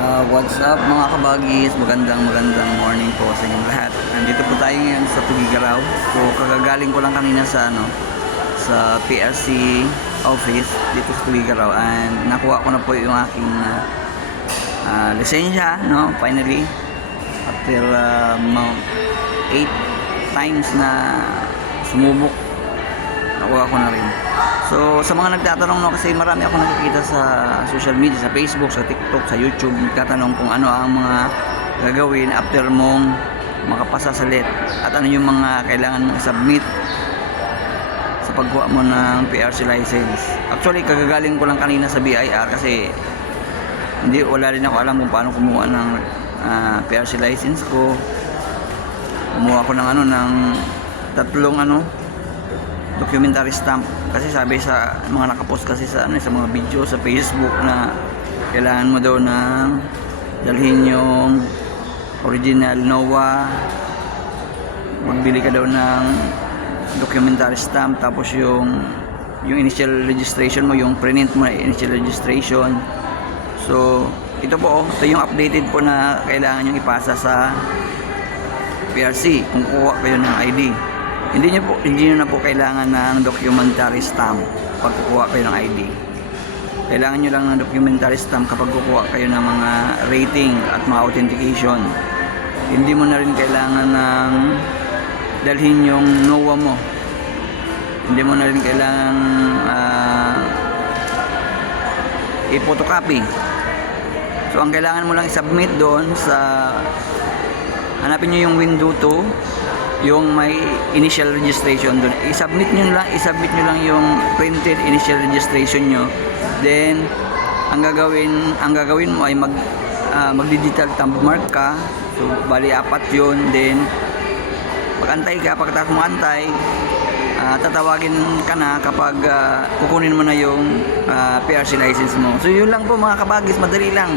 Ah, what's up mga kabagis? Magandang magandang morning po sa inyong lahat. Nandito po tayo ngayon sa Tugigaraw. So kagagaling ko lang kanina sa ano sa PRC office dito sa Tugigaraw and nakuha ko na po yung aking ah, ah, lisensya, no? Finally after uh, mga 8 times na sumubok nakuha ko na rin. So, sa mga nagtatanong no, kasi marami ako nakikita sa social media, sa Facebook, sa TikTok, sa YouTube, nagtatanong kung ano ang mga gagawin after mong makapasa sa LET at ano yung mga kailangan mong submit sa pagkuha mo ng PRC license. Actually, kagagaling ko lang kanina sa BIR kasi hindi wala rin ako alam kung paano kumuha ng ah, PRC license ko. Kumuha ko ng ano ng tatlong ano documentary stamp. Kasi sabi sa mga nakapost kasi sa ano sa mga video sa Facebook na kailangan mo daw na dalhin yung original NOAA magbili ka daw ng documentary stamp tapos yung yung initial registration mo yung print mo na initial registration. So ito po oh, ito yung updated po na kailangan yung ipasa sa PRC kung kuha kayo ng ID hindi niyo po hindi niyo na po kailangan ng documentary stamp pag kukuha kayo ng ID. Kailangan niyo lang ng documentary stamp kapag kukuha kayo ng mga rating at mga authentication. Hindi mo na rin kailangan ng dalhin yung NOAA mo. Hindi mo na rin kailangan ah, i-photocopy. So ang kailangan mo lang i-submit doon sa hanapin niyo yung window 2 yung may initial registration doon. I-submit nyo lang, i-submit nyo lang yung printed initial registration nyo. Then, ang gagawin, ang gagawin mo ay mag ah, mag-digital thumb mark ka. So, bali apat yun. Then, pag-antay ka, pagkatapos mo antay, ah, tatawagin ka na kapag ah, kukunin mo na yung ah, PRC license mo. So, yun lang po mga kabagis, madali lang.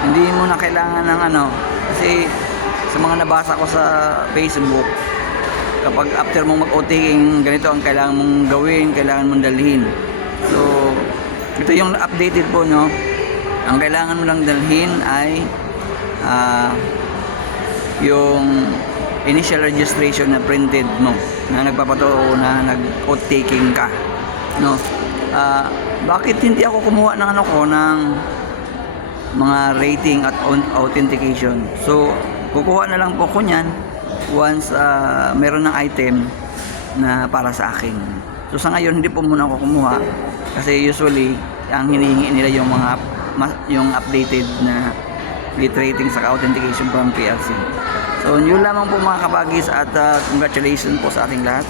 Hindi mo na kailangan ng ano, kasi sa mga nabasa ko sa Facebook, kapag after mong mag-OTing, ganito ang kailangan mong gawin, kailangan mong dalhin. So, ito yung updated po, no? Ang kailangan mo lang dalhin ay ah, yung initial registration na printed mo na nagpapatoo na nag-taking ka no Ah, bakit hindi ako kumuha ng ano ko ng mga rating at on- authentication so kukuha na lang po ko niyan once ah, meron ng item na para sa akin so sa ngayon hindi po muna ako kumuha kasi usually ang hinihingi nila yung mga yung updated na bit rating sa authentication from PLC. So yun lamang po mga kabagis at uh, congratulations po sa ating lahat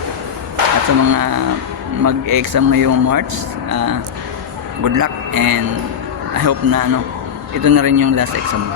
at sa mga mag-exam ngayong March. Uh, good luck and I hope na ano ito na rin yung last exam. mo.